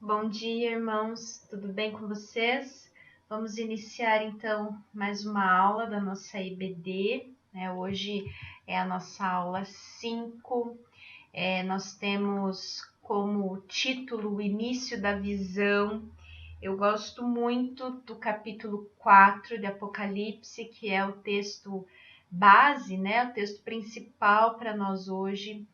Bom dia, irmãos, tudo bem com vocês? Vamos iniciar então mais uma aula da nossa EBD, né? Hoje é a nossa aula 5. Nós temos como título o início da visão. Eu gosto muito do capítulo 4 de Apocalipse, que é o texto base, né? O texto principal para nós hoje.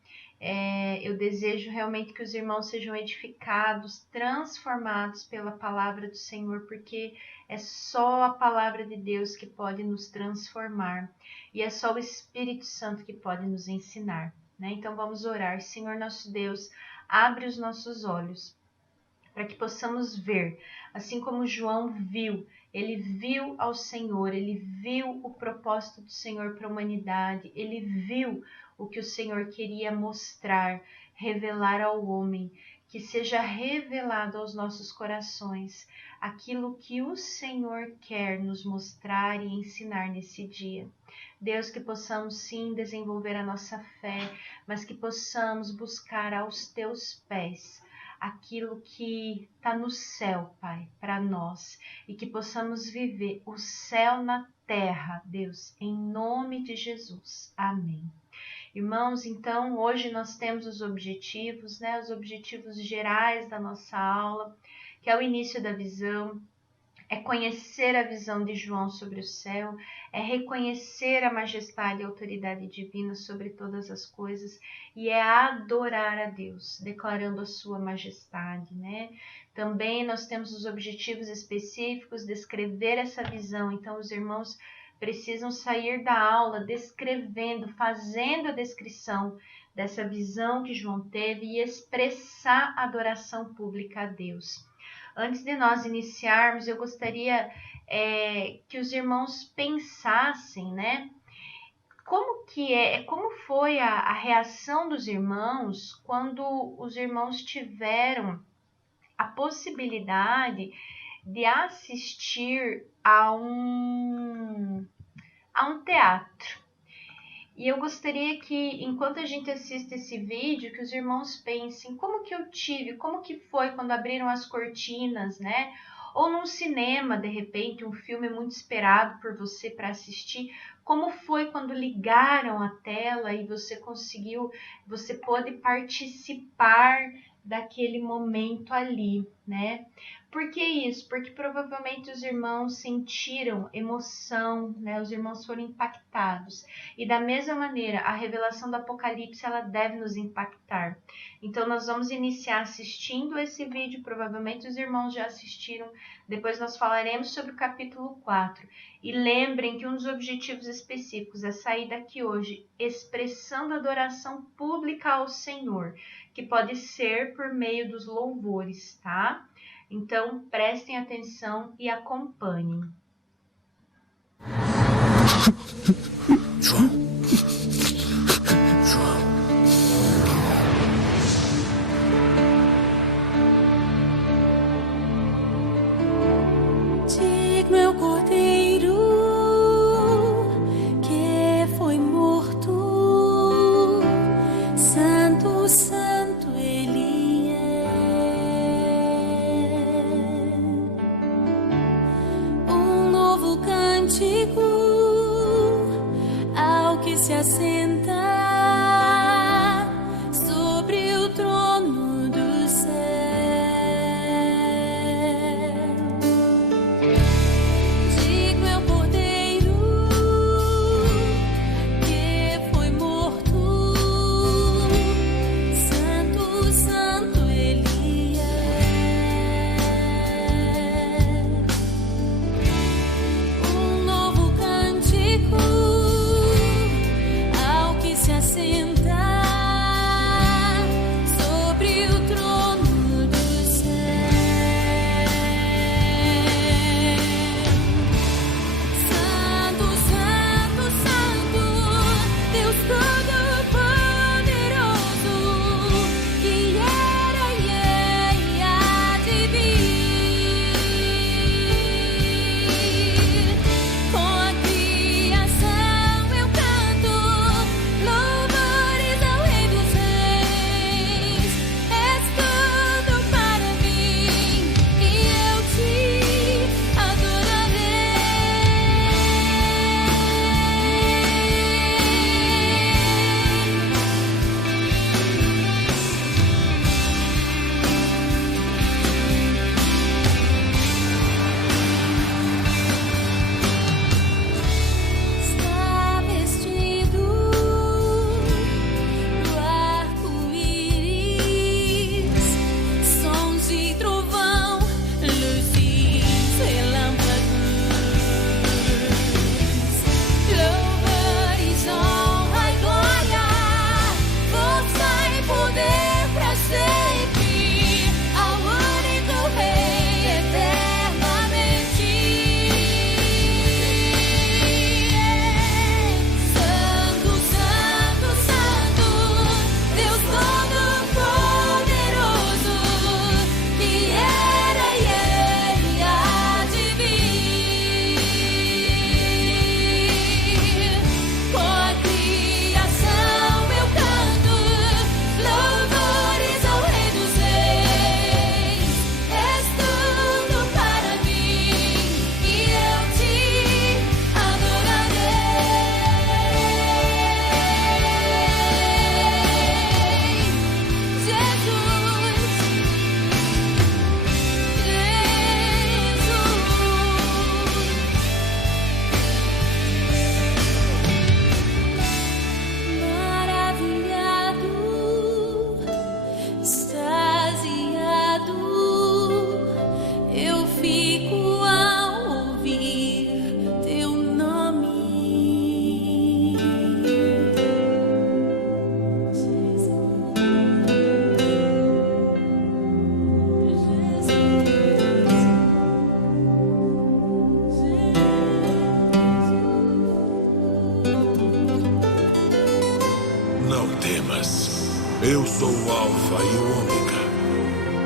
Eu desejo realmente que os irmãos sejam edificados, transformados pela palavra do Senhor, porque é só a palavra de Deus que pode nos transformar e é só o Espírito Santo que pode nos ensinar, né? Então vamos orar. Senhor nosso Deus, abre os nossos olhos para que possamos ver, assim como João viu. Ele viu ao Senhor, ele viu o propósito do Senhor para a humanidade, ele viu o que o Senhor queria mostrar, revelar ao homem, que seja revelado aos nossos corações aquilo que o Senhor quer nos mostrar e ensinar nesse dia. Deus, que possamos sim desenvolver a nossa fé, mas que possamos buscar aos teus pés aquilo que está no céu, Pai, para nós, e que possamos viver o céu na terra, Deus, em nome de Jesus. Amém. Irmãos, então, hoje nós temos os objetivos, né? Os objetivos gerais da nossa aula, que é o início da visão, é conhecer a visão de João sobre o céu, é reconhecer a majestade e a autoridade divina sobre todas as coisas e é adorar a Deus, declarando a sua majestade, né? Também nós temos os objetivos específicos, descrever essa visão. Então, os irmãos precisam sair da aula descrevendo, fazendo a descrição dessa visão que João teve e expressar a adoração pública a Deus. Antes de nós iniciarmos, eu gostaria que os irmãos pensassem, né? Como foi a reação dos irmãos quando os irmãos tiveram a possibilidade de assistir a um teatro. E eu gostaria que, enquanto a gente assiste esse vídeo, que os irmãos pensem como que foi quando abriram as cortinas, né? Ou num cinema, de repente, um filme muito esperado por você para assistir, como foi quando ligaram a tela e você pôde participar daquele momento ali, né? Por que isso? Porque provavelmente os irmãos sentiram emoção, né? Os irmãos foram impactados. E da mesma maneira, a revelação do Apocalipse, ela deve nos impactar. Então, nós vamos iniciar assistindo esse vídeo, provavelmente os irmãos já assistiram, depois nós falaremos sobre o capítulo 4. E lembrem que um dos objetivos específicos é sair daqui hoje expressando adoração pública ao Senhor, que pode ser por meio dos louvores, tá? Então, prestem atenção e acompanhem. João? João? Digno é o Cordeiro que foi morto, Santo, Santo Ele é. Um novo cântico ao que se assenta sobre o trono do céu. Digno é o Cordeiro que foi morto, Santo, Santo Ele é. Um novo cântico ao que se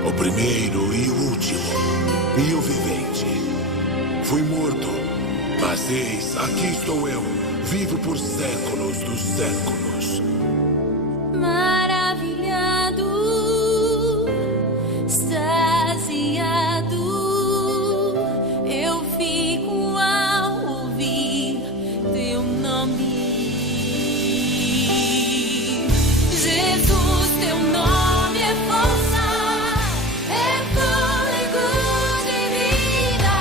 o primeiro e o último, e o vivente. Fui morto, mas eis, aqui estou eu, vivo por séculos dos séculos. Maravilhado, extasiado, eu fico ao ouvir teu nome. Jesus, teu nome é força, é fôlego de vida,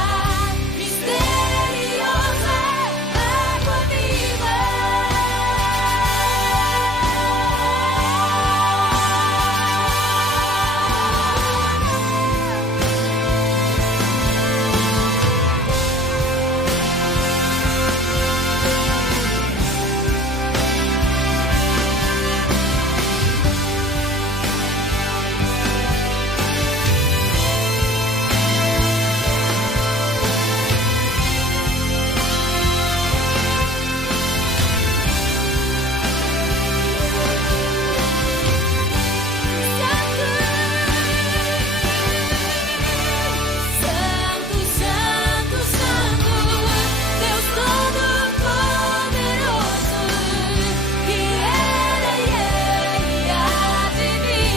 misteriosa água viva. Santo, Santo, Santo, Deus Todo-Poderoso, que era e há de vir.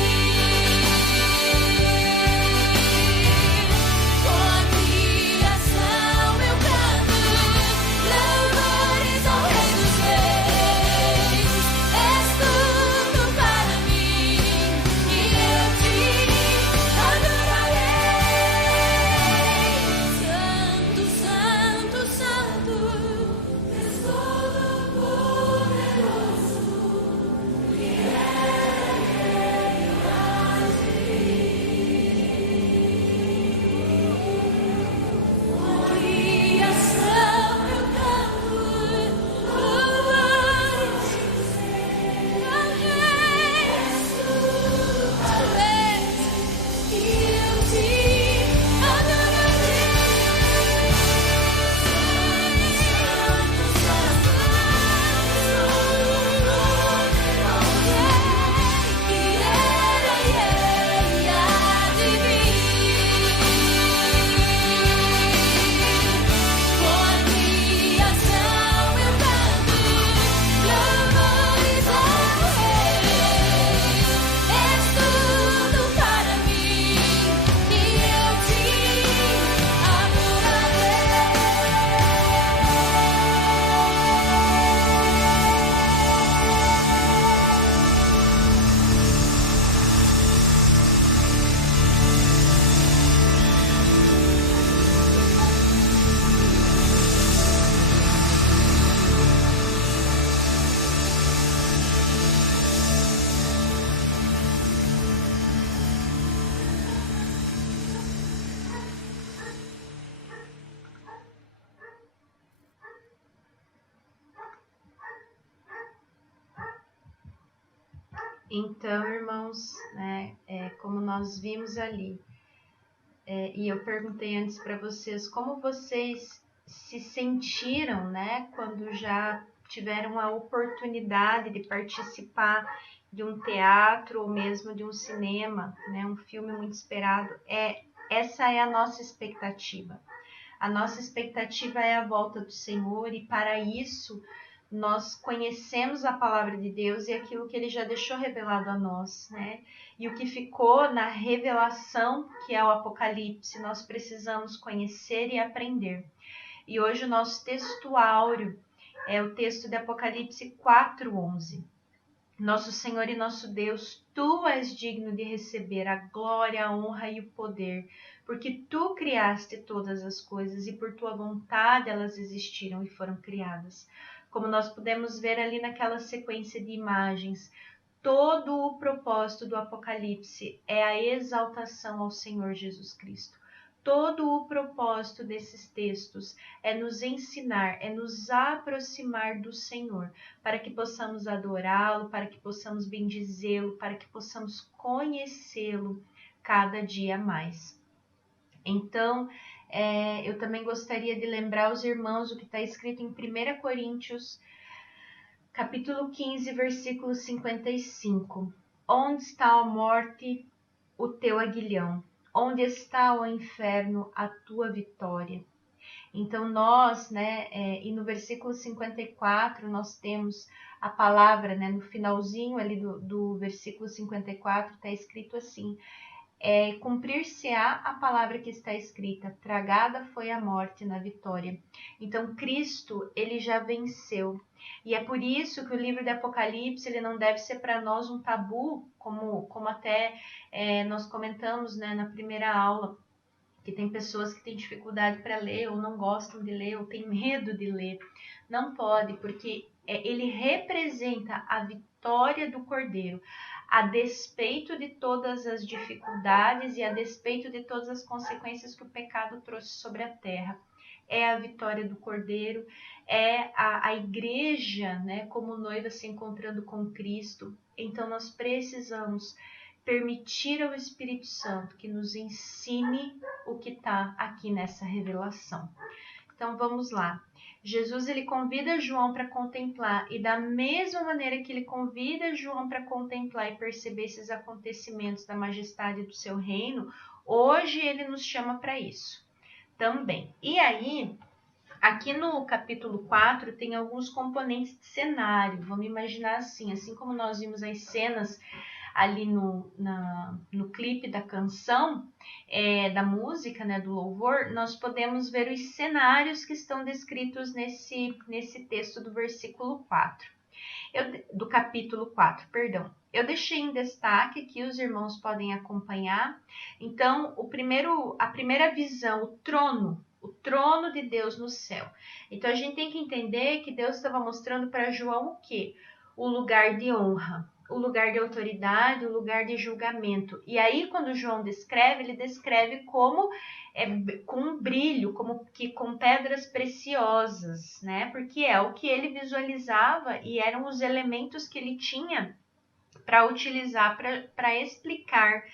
Com a criação eu canto louvores ao Rei dos Reis. És tudo para mim e eu te adorarei. Santo, Santo, Santo, Deus Todo-Poderoso, que era e há de vir. Com a criação eu canto louvores ao Rei. E eu te adorarei. Que era e há de vir. Com a criação eu canto louvores ao Rei. És tudo para mim e eu te Então, irmãos, né, como nós vimos ali, e eu perguntei antes para vocês como vocês se sentiram, né, quando já tiveram a oportunidade de participar de um teatro ou mesmo de um cinema, né, um filme muito esperado. Essa é a nossa expectativa. A nossa expectativa é a volta do Senhor e para isso nós conhecemos a palavra de Deus e aquilo que Ele já deixou revelado a nós, né? E o que ficou na revelação, que é o Apocalipse, nós precisamos conhecer e aprender. E hoje o nosso texto áureo é o texto de Apocalipse 4:11. Nosso Senhor e nosso Deus, Tu és digno de receber a glória, a honra e o poder, porque Tu criaste todas as coisas e por Tua vontade elas existiram e foram criadas. Como nós podemos ver ali naquela sequência de imagens, todo o propósito do Apocalipse é a exaltação ao Senhor Jesus Cristo. Todo o propósito desses textos é nos ensinar, é nos aproximar do Senhor, para que possamos adorá-lo, para que possamos bendizê-lo, para que possamos conhecê-lo cada dia mais. Então, eu também gostaria de lembrar aos irmãos o que está escrito em 1 Coríntios, capítulo 15, versículo 55. Onde está a morte, o teu aguilhão? Onde está, ó inferno, a tua vitória? Então nós, né, e no versículo 54 nós temos a palavra, né, no finalzinho ali do versículo 54 está escrito assim, cumprir-se-á a palavra que está escrita, tragada foi a morte na vitória. Então Cristo, ele já venceu. E é por isso que o livro de Apocalipse, ele não deve ser para nós um tabu, como até nós comentamos, né, na primeira aula, que tem pessoas que têm dificuldade para ler, ou não gostam de ler, ou têm medo de ler. Não pode, porque ele representa a vitória do Cordeiro, a despeito de todas as dificuldades e a despeito de todas as consequências que o pecado trouxe sobre a terra. É a vitória do Cordeiro, é a igreja, né, como noiva se encontrando com Cristo. Então nós precisamos permitir ao Espírito Santo que nos ensine o que está aqui nessa revelação. Então vamos lá. Jesus, ele convida João para contemplar, e da mesma maneira que ele convida João para contemplar e perceber esses acontecimentos da majestade do seu reino, hoje ele nos chama para isso também. E aí, aqui no capítulo 4 tem alguns componentes de cenário. Vamos imaginar assim como nós vimos as cenas ali no clipe da canção, da música, né, do louvor, nós podemos ver os cenários que estão descritos nesse texto do versículo 4. Do capítulo 4, perdão. Eu deixei em destaque aqui, os irmãos podem acompanhar. Então, a primeira visão, o trono de Deus no céu. Então, a gente tem que entender que Deus estava mostrando para João o quê? O lugar de honra, o lugar de autoridade, o lugar de julgamento. E aí, quando João descreve, ele descreve como com um brilho, como que com pedras preciosas, né? Porque é o que ele visualizava e eram os elementos que ele tinha para utilizar, para explicar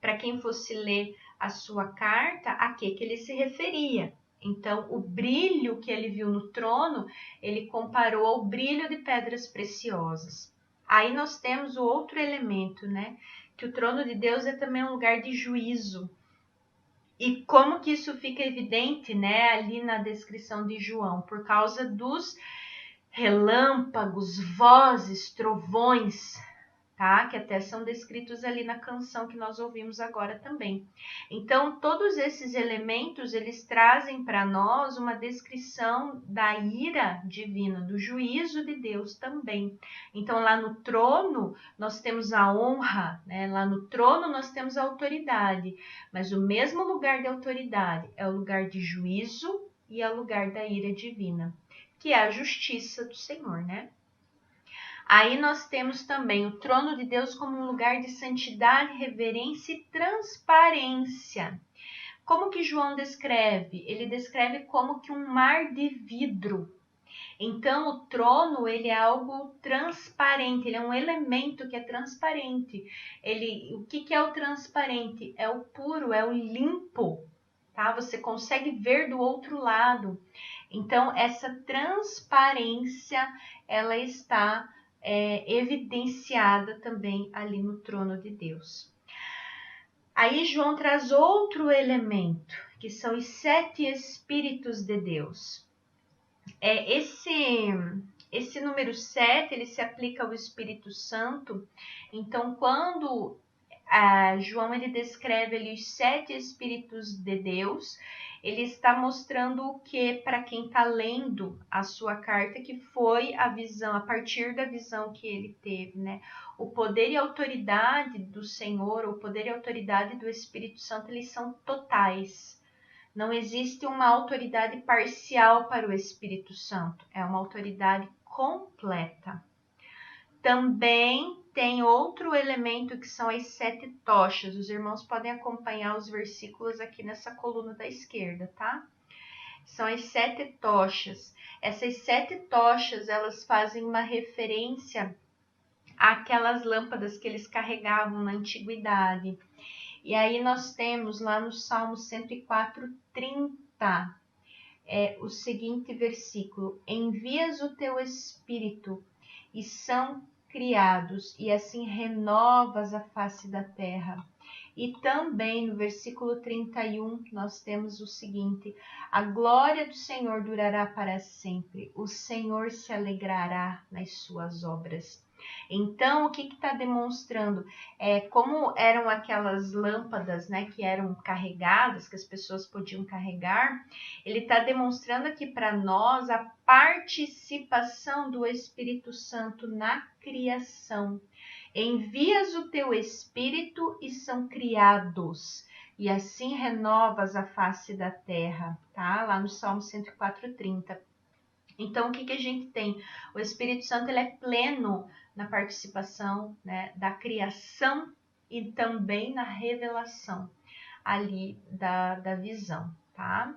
para quem fosse ler a sua carta a que ele se referia. Então, o brilho que ele viu no trono, ele comparou ao brilho de pedras preciosas. Aí nós temos o outro elemento, né? Que o trono de Deus é também um lugar de juízo. E como que isso fica evidente, né? Ali na descrição de João, por causa dos relâmpagos, vozes, trovões, tá? Que até são descritos ali na canção que nós ouvimos agora também. Então, todos esses elementos, eles trazem para nós uma descrição da ira divina, do juízo de Deus também. Então, lá no trono, nós temos a honra, né? Lá no trono, nós temos a autoridade, mas o mesmo lugar de autoridade é o lugar de juízo e é o lugar da ira divina, que é a justiça do Senhor, né? Aí nós temos também o trono de Deus como um lugar de santidade, reverência e transparência. Como que João descreve? Ele descreve como que um mar de vidro. Então, o trono, ele é algo transparente, ele é um elemento que é transparente. O que é o transparente? É o puro, é o limpo, tá? Você consegue ver do outro lado. Então, essa transparência, ela está evidenciada também ali no trono de Deus. Aí João traz outro elemento, que são os 7 Espíritos de Deus. Esse número 7, ele se aplica ao Espírito Santo. Então, quando João ele descreve ali os 7 Espíritos de Deus, ele está mostrando o que, para quem está lendo a sua carta, que foi a visão, a partir da visão que ele teve, né? O poder e a autoridade do Senhor, o poder e a autoridade do Espírito Santo, eles são totais. Não existe uma autoridade parcial para o Espírito Santo, é uma autoridade completa. Também tem outro elemento que são as 7 tochas. Os irmãos podem acompanhar os versículos aqui nessa coluna da esquerda, tá? São as 7 tochas. Essas 7 tochas, elas fazem uma referência àquelas lâmpadas que eles carregavam na antiguidade. E aí nós temos lá no Salmo 104:30, o seguinte versículo: envias o teu Espírito e são criados, e assim renovas a face da terra. E também no versículo 31 nós temos o seguinte: a glória do Senhor durará para sempre, o Senhor se alegrará nas suas obras. Então, o que está demonstrando? Como eram aquelas lâmpadas, né, que eram carregadas, que as pessoas podiam carregar, ele está demonstrando aqui para nós a participação do Espírito Santo na criação. Envias o teu Espírito e são criados, e assim renovas a face da terra, tá? Lá no Salmo 104:30. Então, o que a gente tem? O Espírito Santo ele é pleno na participação, né, da criação e também na revelação ali da visão, tá?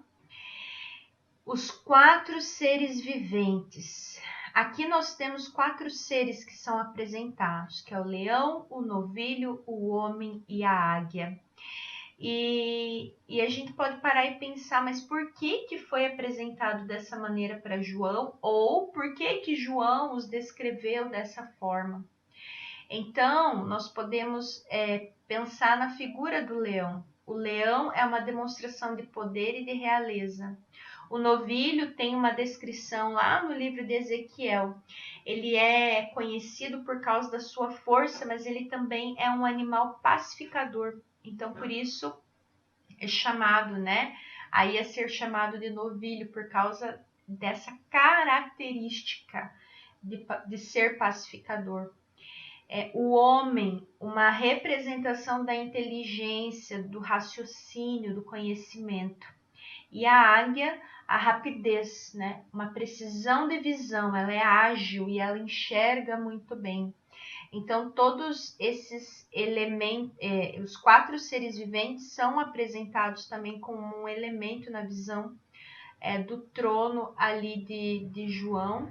Os 4 seres viventes. Aqui nós temos 4 seres que são apresentados, que é o leão, o novilho, o homem e a águia. E a gente pode parar e pensar, mas por que foi apresentado dessa maneira para João? Ou por que João os descreveu dessa forma? Então, nós podemos pensar na figura do leão. O leão é uma demonstração de poder e de realeza. O novilho tem uma descrição lá no livro de Ezequiel. Ele é conhecido por causa da sua força, mas ele também é um animal pacificador. Então, por isso é chamado, né? Aí a ser chamado de novilho por causa dessa característica de ser pacificador. O homem, uma representação da inteligência, do raciocínio, do conhecimento. E a águia, a rapidez, né? Uma precisão de visão, ela é ágil e ela enxerga muito bem. Então, todos esses elementos, os 4 seres viventes são apresentados também como um elemento na visão do trono ali de João,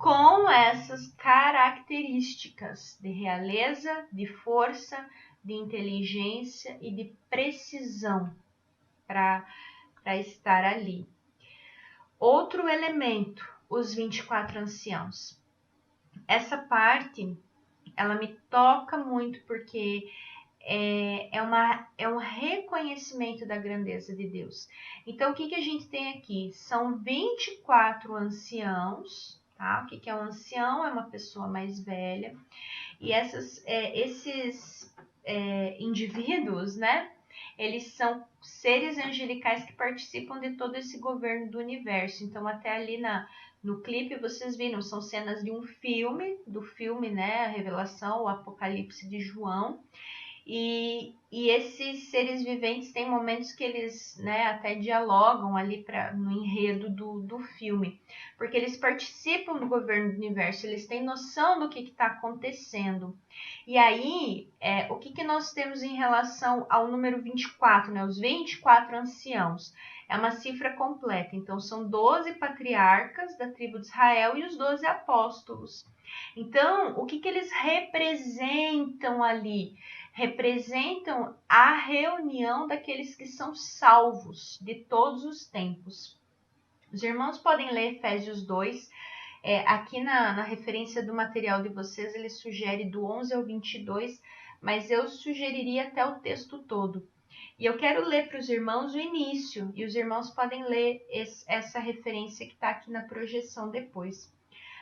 com essas características de realeza, de força, de inteligência e de precisão para estar ali. Outro elemento, os 24 anciãos. Essa parte, ela me toca muito porque é um reconhecimento da grandeza de Deus. Então, o que a gente tem aqui? São 24 anciãos, tá? O que é um ancião? É uma pessoa mais velha. E esses indivíduos, né? Eles são seres angelicais que participam de todo esse governo do universo. Então, até ali no clipe vocês viram, são cenas de um filme, né? A Revelação, o Apocalipse de João. E esses seres viventes têm momentos que eles, né, até dialogam ali no enredo do filme, porque eles participam do governo do universo, eles têm noção do que está acontecendo. E aí, o que nós temos em relação ao número 24, né, os 24 anciãos? É uma cifra completa, então são 12 patriarcas da tribo de Israel e os 12 apóstolos. Então, o que eles representam ali? Representam a reunião daqueles que são salvos de todos os tempos. Os irmãos podem ler Efésios 2. Aqui na referência do material de vocês, ele sugere do 11 ao 22, mas eu sugeriria até o texto todo. E eu quero ler para os irmãos o início, e os irmãos podem ler essa referência que está aqui na projeção depois.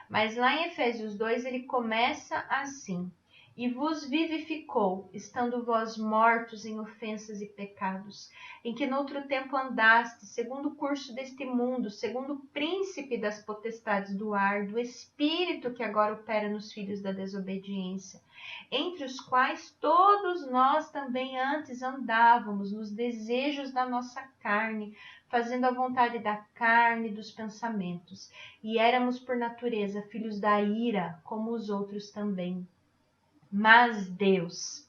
Mas lá em Efésios 2, ele começa assim: e vos vivificou, estando vós mortos em ofensas e pecados, em que noutro tempo andaste, segundo o curso deste mundo, segundo o príncipe das potestades do ar, do espírito que agora opera nos filhos da desobediência, entre os quais todos nós também antes andávamos nos desejos da nossa carne, fazendo a vontade da carne e dos pensamentos, e éramos por natureza filhos da ira, como os outros também. Mas Deus,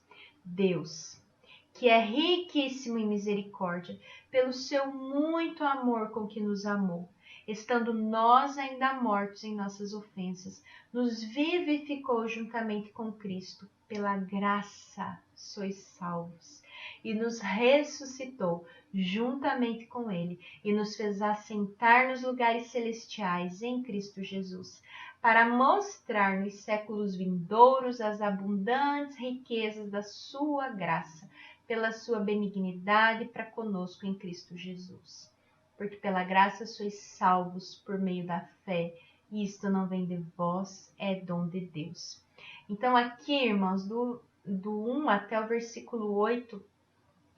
que é riquíssimo em misericórdia, pelo seu muito amor com que nos amou, estando nós ainda mortos em nossas ofensas, nos vivificou juntamente com Cristo, pela graça sois salvos, e nos ressuscitou juntamente com Ele, e nos fez assentar nos lugares celestiais em Cristo Jesus, para mostrar nos séculos vindouros as abundantes riquezas da sua graça, pela sua benignidade para conosco em Cristo Jesus. Porque pela graça sois salvos por meio da fé, e isto não vem de vós, é dom de Deus. Então aqui, irmãos, do 1 até o versículo 8,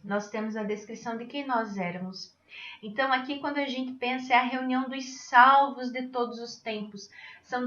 nós temos a descrição de quem nós éramos. Então aqui, quando a gente pensa, é a reunião dos salvos de todos os tempos. São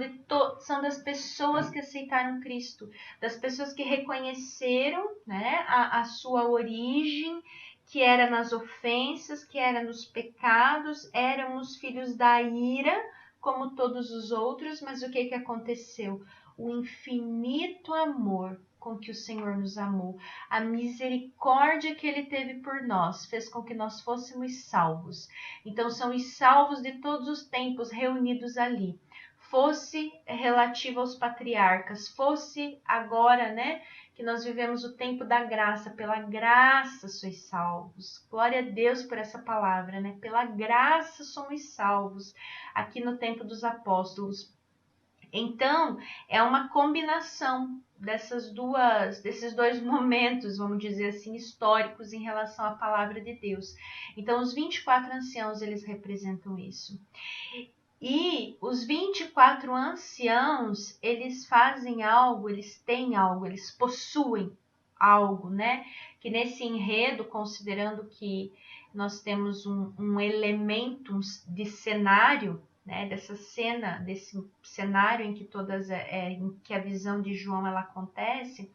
das pessoas que aceitaram Cristo, das pessoas que reconheceram, né, a sua origem, que era nas ofensas, que era nos pecados, éramos filhos da ira, como todos os outros, mas o que aconteceu? O infinito amor com que o Senhor nos amou, a misericórdia que Ele teve por nós, fez com que nós fôssemos salvos. Então são os salvos de todos os tempos reunidos ali. Fosse relativo aos patriarcas, fosse agora, né, que nós vivemos o tempo da graça, pela graça sois salvos. Glória a Deus por essa palavra, né? Pela graça somos salvos, aqui no tempo dos apóstolos. Então, é uma combinação desses dois momentos, vamos dizer assim, históricos em relação à palavra de Deus. Então, os 24 anciãos, eles representam isso. E os 24 anciãos, eles fazem algo, eles têm algo, eles possuem algo, né? Que nesse enredo, considerando que nós temos um elemento de cenário, né? Dessa cena, desse cenário em que em que a visão de João ela acontece,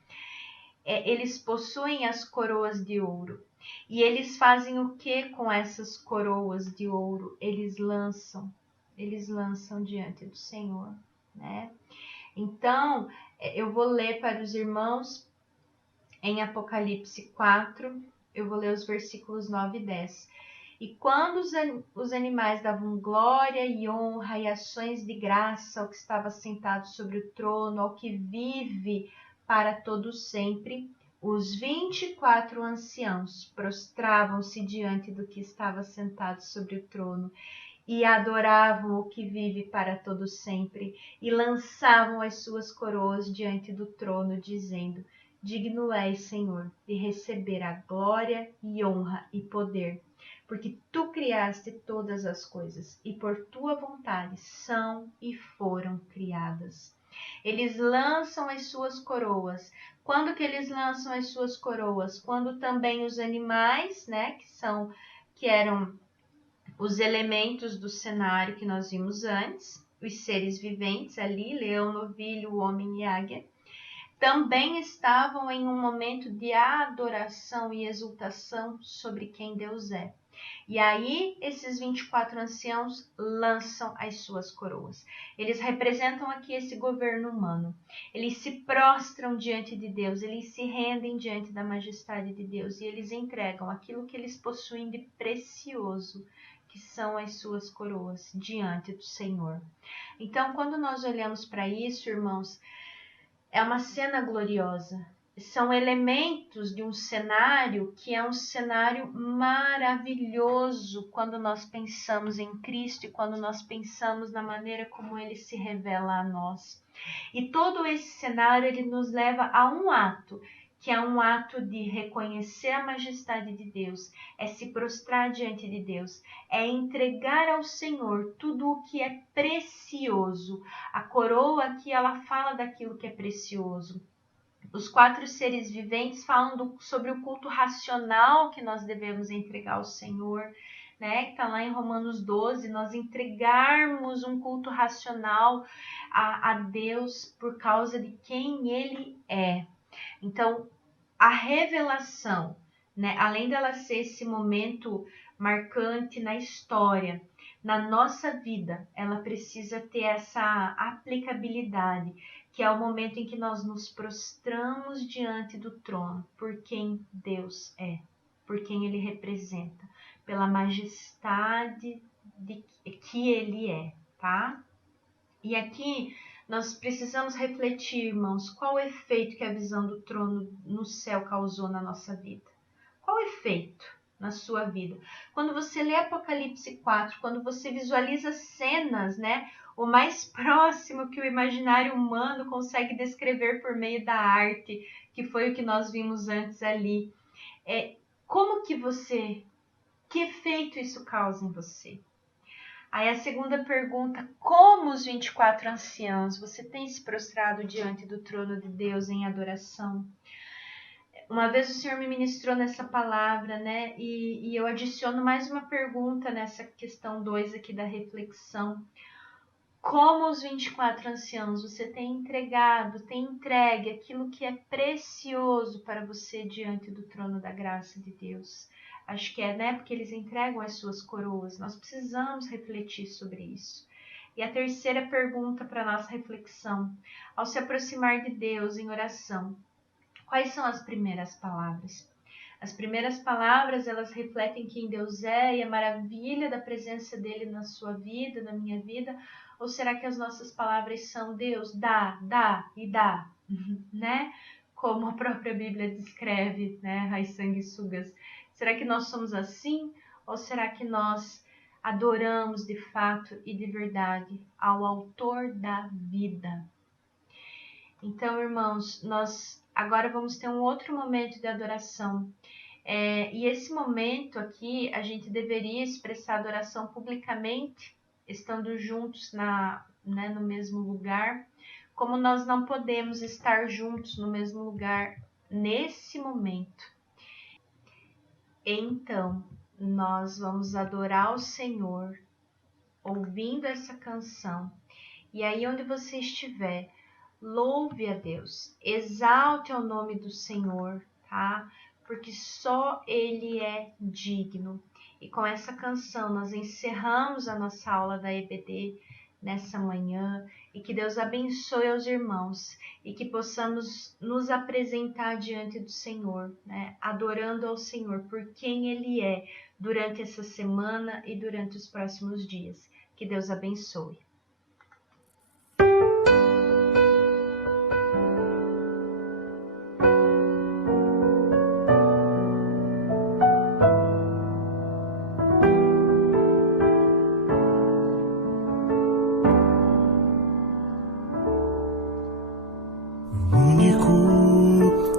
eles possuem as coroas de ouro. E eles fazem o que com essas coroas de ouro? Eles lançam diante do Senhor, né? Então, eu vou ler para os irmãos em Apocalipse 4, eu vou ler os versículos 9 e 10. E quando os animais davam glória e honra e ações de graça ao que estava sentado sobre o trono, ao que vive para todo sempre, os 24 anciãos prostravam-se diante do que estava sentado sobre o trono e adoravam o que vive para todo sempre, e lançavam as suas coroas diante do trono, dizendo: Digno és, Senhor, de receber a glória e honra e poder, porque tu criaste todas as coisas, e por tua vontade são e foram criadas. Eles lançam as suas coroas. Quando que eles lançam as suas coroas? Quando também os animais, né, que eram os elementos do cenário que nós vimos antes, os seres viventes ali, leão, novilho, homem e águia, também estavam em um momento de adoração e exultação sobre quem Deus é. E aí, esses 24 anciãos lançam as suas coroas. Eles representam aqui esse governo humano. Eles se prostram diante de Deus, eles se rendem diante da majestade de Deus e eles entregam aquilo que eles possuem de precioso, que são as suas coroas, diante do Senhor. Então, quando nós olhamos para isso, irmãos, é uma cena gloriosa. São elementos de um cenário que é um cenário maravilhoso quando nós pensamos em Cristo e quando nós pensamos na maneira como Ele se revela a nós. E todo esse cenário, ele nos leva a um ato, que é um ato de reconhecer a majestade de Deus, é se prostrar diante de Deus, é entregar ao Senhor tudo o que é precioso. A coroa aqui, ela fala daquilo que é precioso. Os 4 seres viventes falam sobre o culto racional que nós devemos entregar ao Senhor, né? Que está lá em Romanos 12, nós entregarmos um culto racional a Deus por causa de quem Ele é. Então, a revelação, né, além dela ser esse momento marcante na história, na nossa vida, ela precisa ter essa aplicabilidade, que é o momento em que nós nos prostramos diante do trono, por quem Deus é, por quem Ele representa, pela majestade que Ele é, tá? E aqui nós precisamos refletir, irmãos, qual o efeito que a visão do trono no céu causou na nossa vida? Qual o efeito na sua vida? Quando você lê Apocalipse 4, quando você visualiza cenas, né, o mais próximo que o imaginário humano consegue descrever por meio da arte, que foi o que nós vimos antes ali, Como que efeito isso causa em você? Aí a segunda pergunta, como os 24 anciãos, você tem se prostrado diante do trono de Deus em adoração? Uma vez o Senhor me ministrou nessa palavra, né? E eu adiciono mais uma pergunta nessa questão 2 aqui da reflexão. Como os 24 anciãos, você tem entregue aquilo que é precioso para você diante do trono da graça de Deus? Acho que né? Porque eles entregam as suas coroas. Nós precisamos refletir sobre isso. E a terceira pergunta para a nossa reflexão. Ao se aproximar de Deus em oração, quais são as primeiras palavras? As primeiras palavras, elas refletem quem Deus é e a maravilha da presença dele na sua vida, na minha vida. Ou será que as nossas palavras são Deus, dá e dá, né? Como a própria Bíblia descreve, né? As sanguessugas. Será que nós somos assim? Ou será que nós adoramos de fato e de verdade ao autor da vida? Então, irmãos, nós agora vamos ter um outro momento de adoração. E esse momento aqui, a gente deveria expressar adoração publicamente, estando juntos no mesmo lugar. Como nós não podemos estar juntos no mesmo lugar nesse momento, então nós vamos adorar o Senhor ouvindo essa canção. E aí onde você estiver, louve a Deus, exalte o nome do Senhor, tá? Porque só Ele é digno. E com essa canção nós encerramos a nossa aula da EBD nessa manhã. E que Deus abençoe aos irmãos e que possamos nos apresentar diante do Senhor, né? Adorando ao Senhor por quem Ele é durante essa semana e durante os próximos dias. Que Deus abençoe.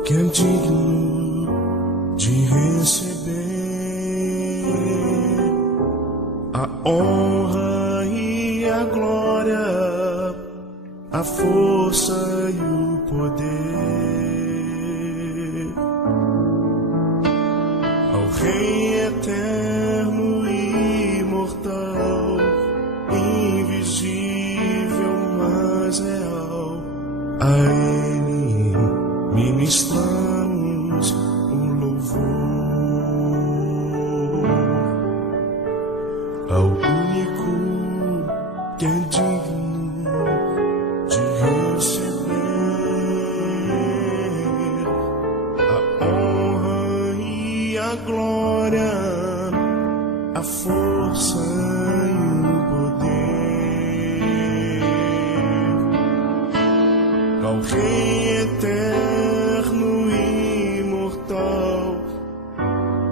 Que é digno de receber a honra e a glória, a força e o poder ao Rei eterno e imortal, invisível, mas real. A Ele ministramos um louvor ao único que é digno de receber a honra e a glória, a força e o poder ao Rei eterno e imortal,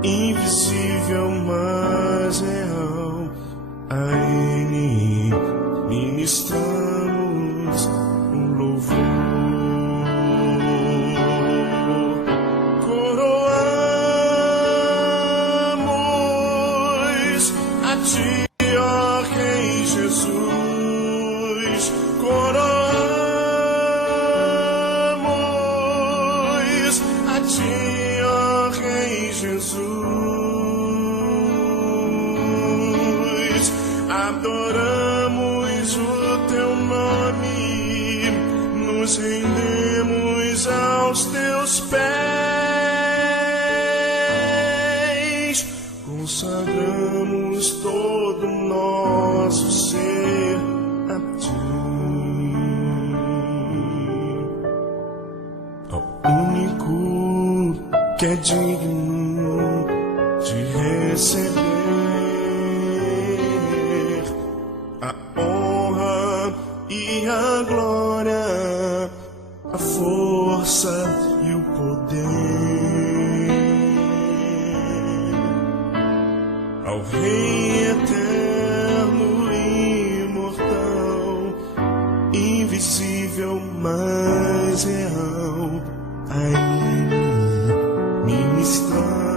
invisível, mas real. A Ele ministramos um louvor. Coroamos a Ti, ó Rei Jesus. Coroamos a Ti, ó Rei Jesus. Adoramos o Teu nome, nos rendemos aos Teus pés, consagramos todo o nosso ser a Ti, ao único que é digno de receber a honra e a glória, a força e o poder ao Rei eterno e imortal, invisível, mas real. A Ele ministrar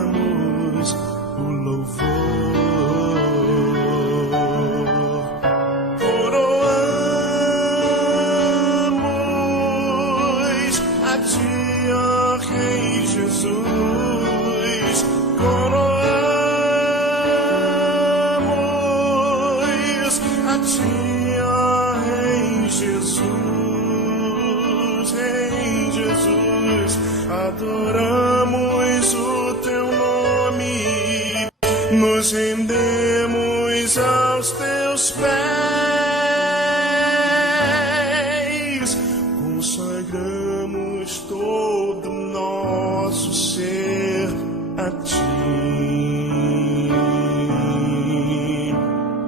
nos rendemos aos teus pés, consagramos todo nosso ser a ti,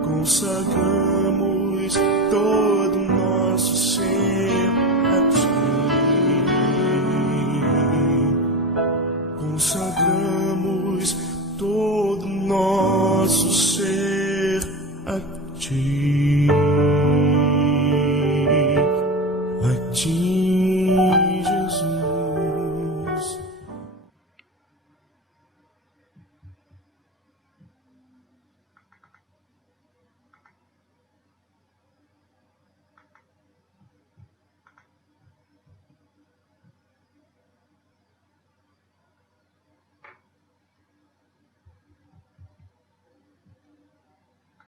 consagramos todo nosso ser a ti, consagramos todo nosso ser a ti.